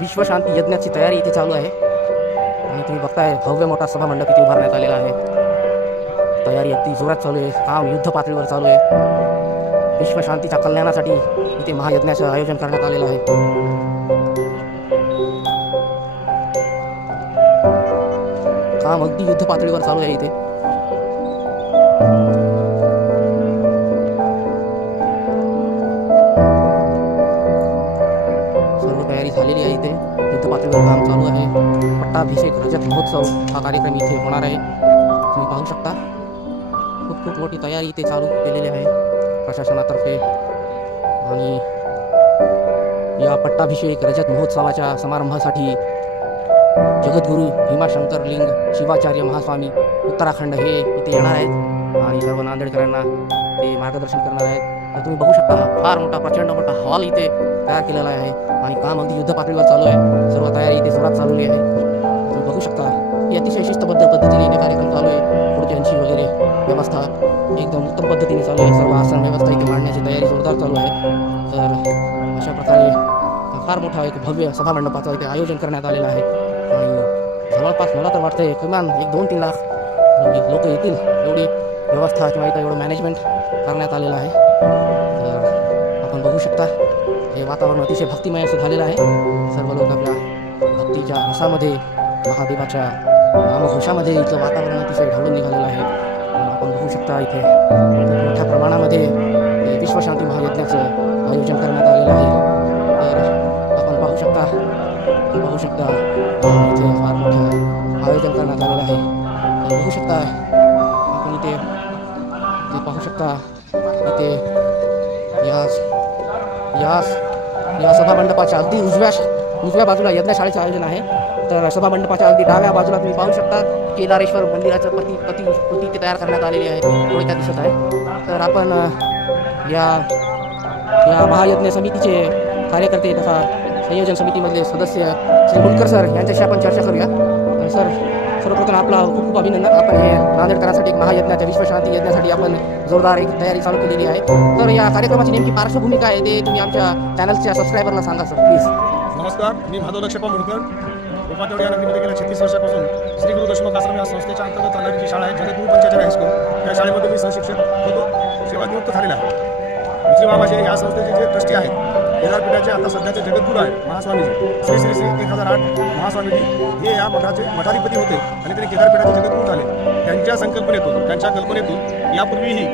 विश्वशांती यज्ञाची तयारी इथे चालू आहे आणि तुम्ही बघताय भव्य मोठा सभा मंडप इथे उभारण्यात आलेला आहे। तयारी अगदी जोरात चालू आहे, काम युद्ध पातळीवर चालू आहे। विश्वशांतीच्या कल्याणासाठी इथे महायज्ञाचं आयोजन करण्यात आलेलं आहे। काम अगदी युद्ध पातळीवर चालू आहे इथे। सर्व तयारी झालेली आहे, इथे युद्ध पातळीवर काम चालू आहे। पट्टाभिषेक रजत महोत्सव हा कार्यक्रम इथे होणार आहे, तुम्ही पाहू शकता। खूप मोठी तयारी इथे चालू केलेली आहे प्रशासनातर्फे आणि या पट्टाभिषेक रजत महोत्सवाच्या समारंभासाठी जगद्गुरू भीमाशंकर लिंग शिवाचार्य महास्वामी उत्तराखंड हे इथे येणार आहेत आणि सर्व नांदेडकरांना ते मार्गदर्शन करणार आहेत। तर तुम्ही बघू शकता फार मोठा प्रचंड मोठा हॉल इथे तयार केलेला आहे आणि काम अगदी युद्ध पातळीवर चालू आहे। सर्व तयारी इथे जोरात चालवली आहे, तुम्ही बघू शकता। ही अतिशय शिस्तबद्ध पद्धतीने इथे कार्यक्रम चालू आहे। खुर्च्यांची वगैरे व्यवस्था एकदम उत्तम पद्धतीने चालू आहे। सर्व आसन व्यवस्था इथे मांडण्याची तयारी जोरदार चालू आहे। तर अशा प्रकारे फार मोठा एक भव्य सभामंडपाचं इथे आयोजन करण्यात आलेलं आहे आणि जवळपास मला तर वाटतंय किमान 1-2-3 लाख लोक येतील एवढी व्यवस्था किंवा इथं एवढं मॅनेजमेंट करण्यात आलेलं आहे। तर आपण बघू शकता हे वातावरण अतिशय भक्तिमय असं झालेलं आहे। सर्व लोक आपल्या भक्तीच्या रसामध्ये महादेवाच्या नामघोषामध्ये इथलं वातावरण अतिशय ढवळून निघालेलं आहे। आपण बघू शकता इथे मोठ्या प्रमाणामध्ये विश्वशांती महायज्ञाचं आयोजन करण्यात आलेलं आहे। तर आपण पाहू शकता इथे फार मोठं आयोजन करण्यात आलेलं आहे। बघू शकता आपण इथे पाहू शकता इथे या सभामंडपाच्या अगदी उजव्या बाजूला यज्ञशाळेचं आयोजन आहे। तर सभामंडपाच्या अगदी डाव्या बाजूला तुम्ही पाहू शकता केदारेश्वर मंदिराचं प्रतिकृती इथे तयार करण्यात आलेली आहे, थोडक्यात दिसत आहे। तर आपण या महायज्ञ समितीचे कार्यकर्ते तथा संयोजन समितीमधले सदस्य श्री मुलकर सर यांच्याशी आपण चर्चा करूया। सर, सर्वप्रथम आपला खूप अभिनंदन। आपण हे नांदेडकरांसाठी एक महायज्ञाच्या विश्वशांती यज्ञासाठी आपण जोरदार एक तयारी चालू केलेली आहे। तर या कार्यक्रमाची नेमकी पार्श्वभूमी काय आहे ते तुम्ही आमच्या चॅनलच्या सबस्क्रायबरला सांगा सर प्लीज। नमस्कार, मी माधव लक्षप्पा मुडकर। गोपातेवाडी या नगरीमध्ये गेल्या 36 वर्षापासून श्री गुरु दशमक आश्रम या संस्थेच्या अंतर्गत चालणारी जी शाळा आहे जगद्गुरू पंचाचार्य हायस्कूल, त्या शाळेमध्ये मी सहशिक्षक होतो, सेवानिवृत्त झालेला आहे। विजय बाबाचे या संस्थेचे जे ट्रस्टी आहेत केदारपीठाचे आता सध्याचे जगद्गुरू आहेत महास्वामीजी श्री श्री श्री 1008 महास्वामीजी हे या मठाधिपती होते आणि त्यांनी केदारपीठाचे जगद्गुरू झाले। त्यांच्या संकल्पनेतून त्यांच्या कल्पनेतून यापूर्वीही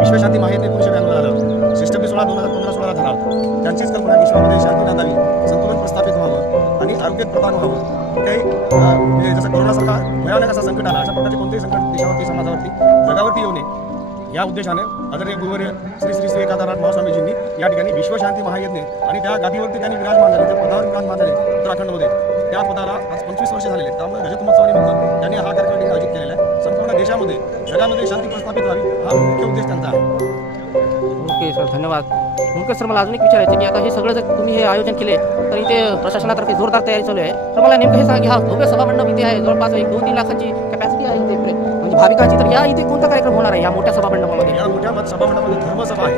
विश्वशांती महायज्ञ 1992 झाला होता, श्रेष्ठपी 2015-16 झाला होता। त्यांचीच कल्पना विश्वामध्ये शांती नांदावी, संतुलन प्रस्थापित व्हावं आणि आरोग्य प्रदान व्हावं। काही म्हणजे जसं कोरोनासारखा भयानक असा संकट आला, अशा प्रकारचे कोणतेही संकट देशावरती समाजावरती जगावरती येऊ नये या उद्देशाने आदरणीय गुरुवर्य श्री श्री श्री 1008 महास्वामीजींनी या ठिकाणी विश्वशांती महायज्ञ आणि त्या गादीवरती त्यांनी विराजमान झाले, त्या पदावर विराजमान झाले उत्तराखंडमध्ये। त्या पदाला आज 25 वर्ष झालेले, त्यामुळे रजत महोत्सवानिमित्त त्यांनी हा कार्यक्रम आयोजित केलेला आहे। संपूर्ण देशामध्ये जगामध्ये शांती प्रस्थापित व्हावी हा मुख्य उद्देश त्यांचा आहे। ओके सर, धन्यवाद। मुलकर सर, मला अजून एक विचारायचं की आता हे सगळं जर तुम्ही हे आयोजन केले तर इथे प्रशासनातर्फे जोरदार तयारी चालू आहे। तर मला नेमकं हे सांगा की हा भव्य सभामंडप इथे आहे, जवळपास 1-2-3 लाखांची कॅपॅसिटी आहे इथे म्हणजे भाविकांची। तर या इथे कोणता कार्यक्रम होणार आहे या मोठ्या सभामंडपामध्ये? या मोठ्या सभामंडपामध्ये धर्मसभा आहे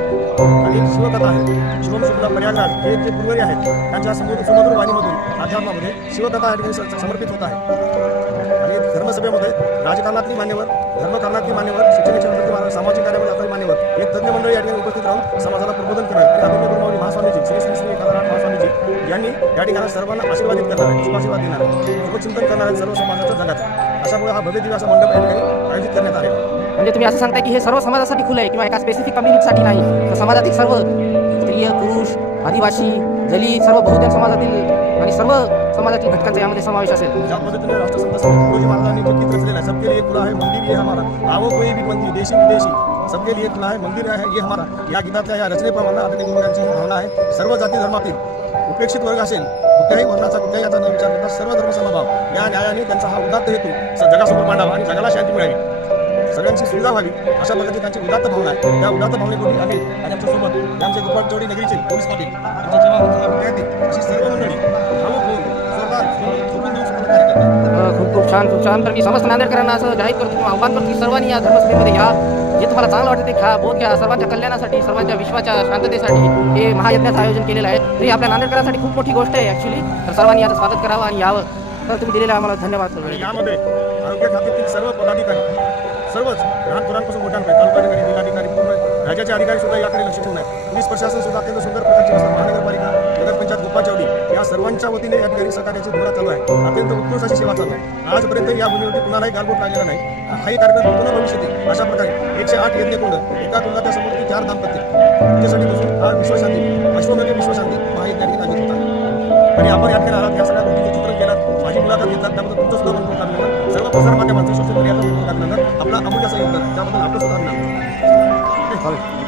आणि शिवकथा आहे। शिवम शुक्ला प्रयागराज हे जे गुरुवारी आहेत त्यांच्या सुमधुर वाणीमधून अध्यात्मामध्ये शिवकथा या ठिकाणी समर्पित होत आहे। आणि धर्मसभेमध्ये राजकारणातली मान्यवर, धर्मकारणातली मान्यवर, शैक्षणिक क्षेत्रातली मान्यवर, सामाजिक कार्यामध्ये मान्यवर हे तज्ञ मंडळी या ठिकाणी उपस्थित राहून समाजाला प्रबोधन करणार आणि आदरणीय गुरुमाऊली महास्वामीजी श्री श्री श्री 1008 महास्वामीजी यांनी या ठिकाणी सर्वांना आशीर्वादित करणार आहे, शुभाशीर्वाद देणार आहे, शुभचिंतन करणार आहे सर्व समाजाच्या जगात। अशामुळे हा भव्य दिव्य असा मंडप या ठिकाणी आयोजित करण्यात आले। म्हणजे तुम्ही असं सांगताय की हे सर्व समाजासाठी खुलं आहे किंवा एका स्पेसिफिक कम्युनिटीसाठी नाही, तर समाजातील सर्व स्त्रिय, पुरुष, आदिवासी, दलित, सर्व बहुजन समाजातील आणि सर्व समाजातील घटकांचा यामध्ये समावेश असेल। ज्या पद्धतीने राष्ट्रसंत तुकोजी महाराजांनी जो गीत रचलेला है, सबके लिए खुला है मंदिर ये हमारा, आओ कोई भी पंथी देशी विदेशी, सबके लिए खुला है मंदिर है ये हमारा। या गीताच्या या रचनेप्रमाणे आदरणीय गुरुजींची ही भावना आहे। सर्व जाती धर्मातील उपेक्षित वर्ग असेल, कुठल्याही वर्णाचा कुठल्याही याचा न विचार करता सर्व धर्म समभाव या न्यायाने त्यांचा हा उदात्त हेतू जगासमोर मांडावा आणि जगाला शांती मिळावी, सगळ्यांची सुविधा व्हावी अशा प्रकारची त्यांची उदात्त भावना आहे। त्या उदात्त भावनेपोटी आम्ही आणि आमच्यासोबत आमचे गोपातेवाडी नगरीचे पोलीस पाटील, आमचे जवान, विद्यार्थी अशी सर्व मंडळी भावूक होऊन जोरदार कार्यक्रम खूप खूप छान खूप छान. तर मी समस्त नांदेडकरांना असं जाहीर करतो किंवा आव्हान करतो की सर्वांनी या धर्मसभेमध्ये घ्या. जे तुम्हाला चांगलं वाटतं ते घ्या, बोध घ्या. सर्वांच्या कल्याणासाठी, सर्वांच्या विश्वाच्या शांततेसाठी हे महायज्ञाचं आयोजन केलेलं आहे. तरी आपल्या नांदेडकरांसाठी खूप मोठी गोष्ट आहे ॲक्च्युली. तर सर्वांनी याचं स्वागत करावं आणि यावं. तर तुम्ही दिलेला आम्हाला धन्यवाद. आणि यामध्ये आरोग्य खात्यातील सर्व पदाधिकारी, सर्वच लहान मुलांपासून मोठ्यांपर्यंत, तालुकाधिकारी, जिल्हाधिकारी, पूर्ण राज्याचे अधिकारी सुद्धा याकडे लक्ष ठेवून आहेत. पोलीस प्रशासन सुद्धा अत्यंत सुंदर प्रकारची व्यवस्था, महानगरपालिका, नगरपंचायत, गोपाचवडी या सर्वांच्या वतीने या ठिकाणी सहकार्याची धोरण चालू आहे. अत्यंत उत्कृष्ट अशी सेवा चालू आहे. आजपर्यंत या भूमीवरती कुणालाही गालबोट लागलेला नाही. हाही कार्यक्रम पुन्हा भविष्यात अशा प्रकारे 108 यज्ञकुंड, एका कुंडाच्या समोर 4 दाम्पत्य त्याच्यासाठी बसून हा विश्वशांती, अश्वमेध विश्वशांती महायज्ञाने आयोजित होता. आणि आपण या ठिकाणी आलात, या सगळ्या गोष्टीचं चित्रण केलं, माझी मुलाखत घेतला, त्याबद्दल तुमचं सुद्धा मनपूर्वक अभिनंदन. सर्व प्रसार माध्यमांचं सोशल मीडियाचं मनपूर्वक अभिनंदन. आपला अमूल्य असं योगदान त्याबद्दल आपलं सुद्धा अभिनंदन. ठीक आहे.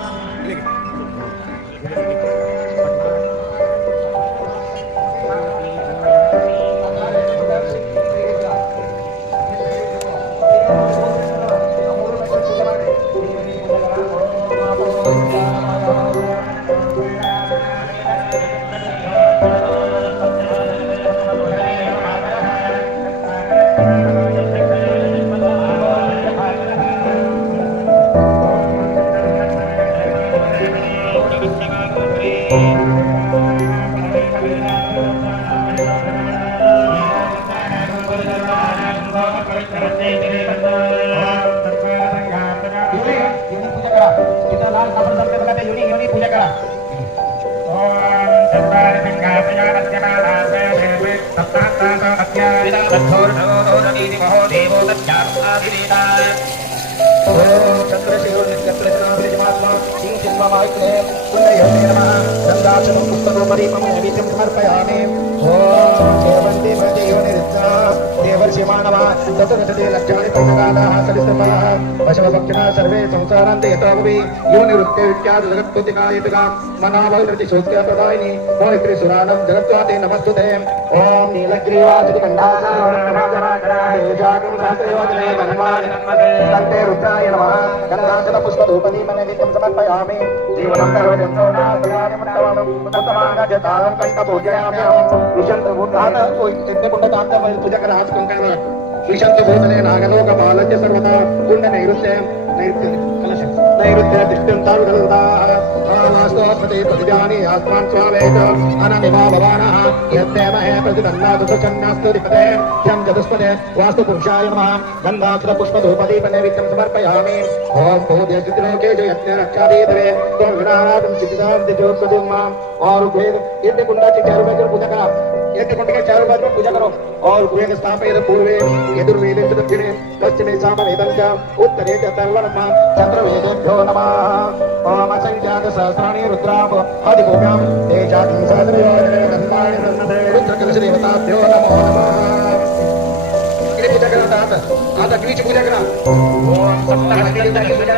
सर्वे संसारांत यथावि योनिवृत्ते विख्यात जगत्पतिकायितगा मनावृत्ति शोक्य प्रदायिनी ओम श्री सुरानम जगत्वाते नमस्तुते ओम नीलग्रीवाचि कंठासनागराहे जागं सहस्रयोजने धन्वानि कंठे रुद्राय नमः गन्धाचल पुष्पधूपदीपं नित्यं समर्पयामि जीवनं सर्वजन्तो नासयामि मुक्तमागजतां कंठपूजयामि विशन्तभूतात् यज्ञकुण्डकान्तमय पूजा कराच कंकावर विशन्तभूतने नागलोकपालस्य सर्वदा पुण्य नैऋत्य नैऋत्य तिष्ठन्तारुदलदाः आवास्तोपते प्रतिजानि आत्मान् स्वावेत अननिमा भवानः यद्देमहे प्रतिदन्नादुसन्नास्तुतिपते ह्यं चतुष्पदे वास्तुपुरुषाय नमः गन्धाक्षरपुष्पधूपदीपनैवेद्यं समर्पयामि ॐ भूदेशलोके यज्ञरक्षादीधरे त्वं विनारातं सिद्धिदां दिजोत्सवं मां और वेद यज्ञकुण्डाची 4 रुपये पूजा करा यज्ञकुंड के 4 रुपये पूजा करो और वेद स्थापयत पूर्वे यजुर्वेदे च दक्षिणे पश्चिमे सामवेदं च उत्तरे च सर्वणः चन्द्रवेदेभ्यो नमः ओम असंख्यात सहस्राणि रुद्राप आदिभूम्यां तेजातिं सहस्रयोजने धन्वानि सन्नते रुद्रकलशदेवताभ्यो नमो नमः पूजा करा आता अग्नीची पूजा करा ओम सप्तहस्ती पूजा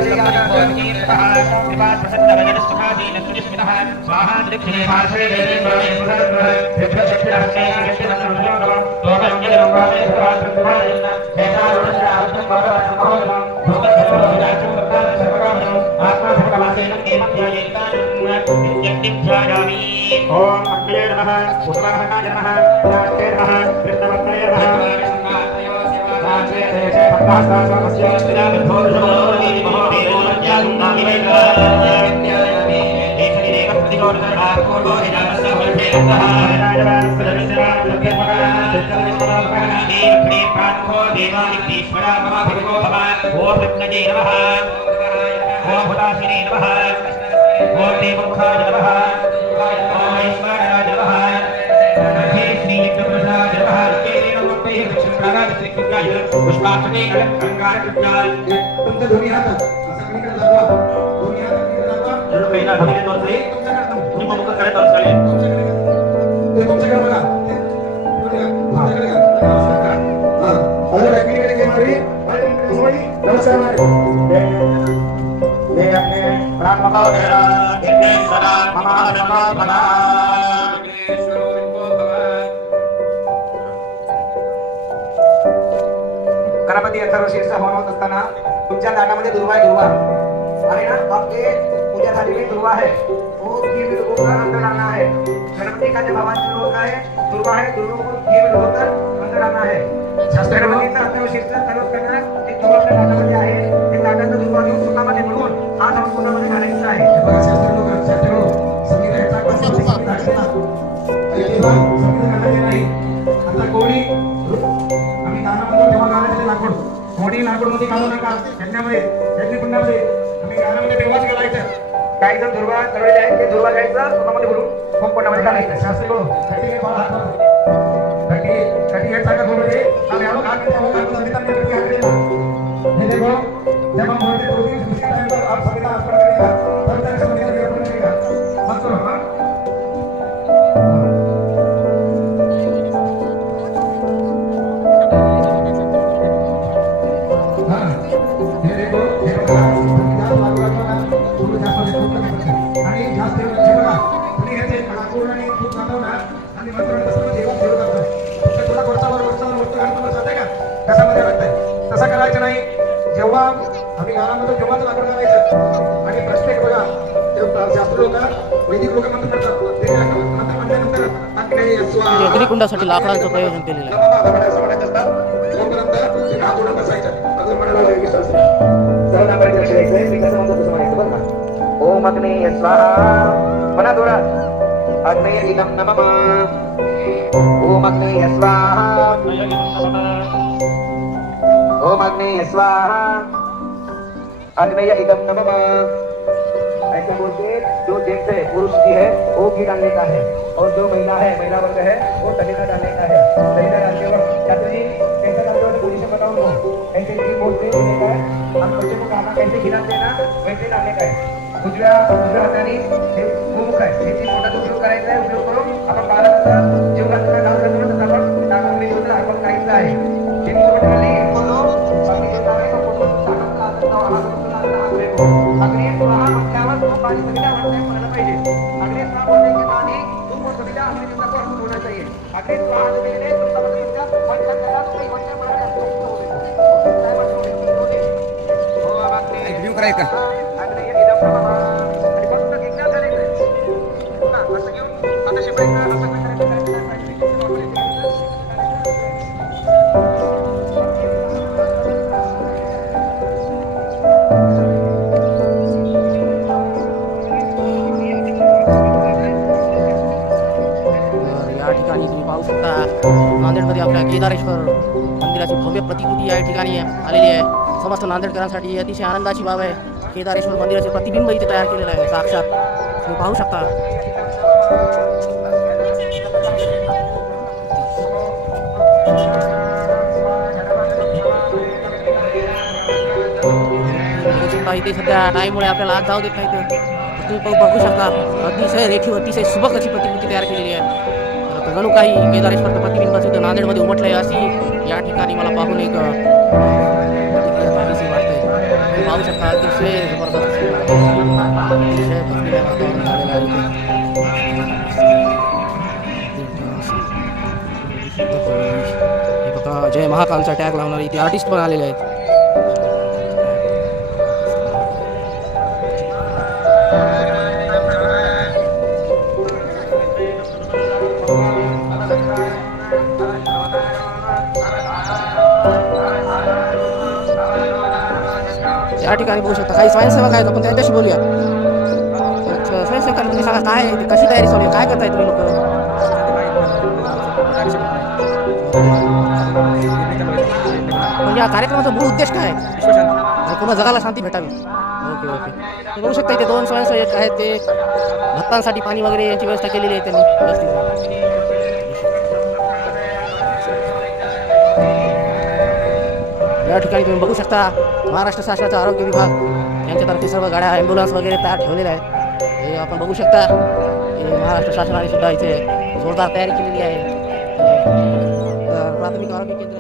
स्वाहा दक्षिणे पार्श्वे ओम अग्ने नमः उत्तराहणाय नमः नास्ते नमः कृष्णवत्रे नमः राजे देशे भक्तास्तास्वस्य विदाभोजनोनि पुष्पाक्षणे अलंकार कृत्याल तुमचं दोन्ही हात असं मी करत दाखवा दोन्ही हात मी करत दाखवा जणू पहिला धीरे तोरले तुम्ही मुख कडे तोरसले ते तुमच्याकडे बघा तुमच्याकडे हां अरे बॅककडे घे मारी नमस्कार हे अपने प्राण मकाव देरा इतने सदा ममा नमः भला गणपती अथर्वशीर्ष हवन होत असताना तुमच्या ताटामध्ये दुर्वा आहे दुर्वा आहे ना आपके पूजासाठी भी दुर्वा है वो घी में डुबोकर अंदर डालना है गणपति का जब आवाज शुरू होता है दुर्वा को घी में डुबोकर अंदर डालना है गणपतीचं अत्यावश्यक सर्व करणार एक दुवा आपल्या ताटामध्ये आहे. ते ताटाचं दुवा घेऊन सुतामध्ये बुडवून हा जाऊन पोटामध्ये घालायचा आहे. बघा, शास्त्री लोक संगीत ह्याचा पण संगीत घालायचे नाही. आता कोणी आम्ही गाण्यामध्ये तेव्हा घालायचे लाकूड, कोणी लाकूडमध्ये घालू नका. यज्ञकुंडामध्ये आम्ही गाण्यामध्ये तेव्हाच घालायचं. काही जण दुर्वा चढवलेले आहेत ते दुर्वा घ्यायचा सुतामध्ये बुडवून मग पोटामध्ये घालायचं. शास्त्री लोक कटी हे बाळा हात कटी हे टाका थोडे आम्ही आलो हात में वो काम संगीता में करके हाथ देना. ये देखो जब हम बोलते हैं तो उसी टाइम पर आप संगीता अर्पण करेगा तब तक संगीता अर्पण करेगा. मत करो. हाँ हाँ ये देखो ये बघा संगीता लागू करताना थोडं जास्त आणि जास्त हे बघा तुम्ही हे लाकूड आणि खूप जातवना आणि मंत्र तसं जेवण ठेवत असतं. थोडा वरचावर वरतो घालतो जाते का कशामध्ये वाटतंय तसं करायचं नाही. जेव्हा आम्ही घरामध्ये जेव्हाच लाकूड घालायचं आणि प्रत्येक बघा शास्त्र लोक वैदिक लोक मंत्र करतात ते मंत्र म्हटल्यानंतर अग्नेय स्वाहा अग्निकुंडासाठी लाकडांचं प्रयोजन केलेलं आहे. ओम अग्नेय स्वाहा म्हणा जोरात. अग्नेय इदं नमः. ओम अग्नेय स्वाहा. ओम अग्नेय स्वाहा. अग्नेय इदं नमः. ऐसा बोलते जो जेंट्स है पुरुष की है वो घी डालने का है और जो महिला है महिला वर्ग है वो तलीना डालने का है. तलीना डालते वक्त छात्र जी कैसा डालते हो पोजीशन बताओ उनको. ऐसे घी बोलते देने का है. हम बच्चे को खाना कैसे खिलाते हैं ना वैसे डालने का है. उजव्या हाताने हे मुख आहे त्याची पोटाचा उपयोग करायचा आहे. उपयोग करून आपण बाळाचा जीव घातला डाल करतो तसं आपण टाकून देतो आपण काहीच आहे. हे पोटाने बोलो बाकी जे आहे तो पोटाचा टाकला असतो अग्नि स्वाहा म्हटल्यावर तो पाणी सगळ्या वाटते म्हणायला पाहिजे. अग्नि स्वाहा बोलने के बाद ही तुम सगळ्या अग्नि जिंदा को अर्थ होना चाहिए. अग्नि स्वाहा जो केले तो समझ तुमच्या मन करता तो काही वचन मारे असतो काय म्हणतो हो अग्नि व्हिडिओ करायचा अग्नि इदं नमः. आणि फक्त गिन्ना करायचं पुन्हा असं घेऊन आता शिपायचं असं करायचं. या ठिकाणी तुम्ही पाहू शकता नांदेडमध्ये आपल्या केदारेश्वर मंदिराची भव्य प्रतिकृती या ठिकाणी आलेली आहे. समस्त नांदेडकरांसाठी अतिशय आनंदाची बाब आहे. केदारेश्वर मंदिराचे प्रतिबिंब इथे तयार केलेलं आहे साक्षात तुम्ही पाहू शकता. इथे सध्या टाईममुळे आपल्याला आज जाऊ देत नाही तर तुम्ही बघू शकता अतिशय रेखीव अतिशय सुबक अशी प्रतिकृती तयार केलेली आहे. तर जणू काही केदारेश्वरचं प्रतिबिंब सुद्धा नांदेडमध्ये उमटलंय अशी या ठिकाणी मला पाहून एक प्रतिक्रिया काहीशी वाटते. तुम्ही पाहू शकता अतिशय जबरदस्त अतिशय भक्तिमय वातावरण झालेलं आहे इथे. हे बघा जय महाकालचा टॅग लावणारे इथे आर्टिस्ट पण आलेले आहेत. या ठिकाणी बघू शकता काही स्वयंसेवक आहेत आपण त्यांच्याशी बोलूया. स्वयंसेवकांना तुम्ही सांगा काय कशी तयारी चालू आहे काय करताय तुम्ही लोक. म्हणजे या कार्यक्रमाचा मूळ उद्देश काय आहे पूर्ण जगाला शांती भेटावी. ओके ओके ते बघू शकता इथे दोन स्वयंसेवक आहेत ते भक्तांसाठी पाणी वगैरे यांची व्यवस्था केलेली आहे त्यांनी व्यवस्थित. या ठिकाणी तुम्ही बघू शकता महाराष्ट्र शासनाचा आरोग्य विभाग यांच्यातर्फे सर्व गाड्या ॲम्ब्युलन्स वगैरे तयार ठेवलेल्या आहेत. हे आपण बघू शकता हे महाराष्ट्र शासनाने सुद्धा इथे जोरदार तयारी केलेली आहे. प्राथमिक आरोग्य केंद्र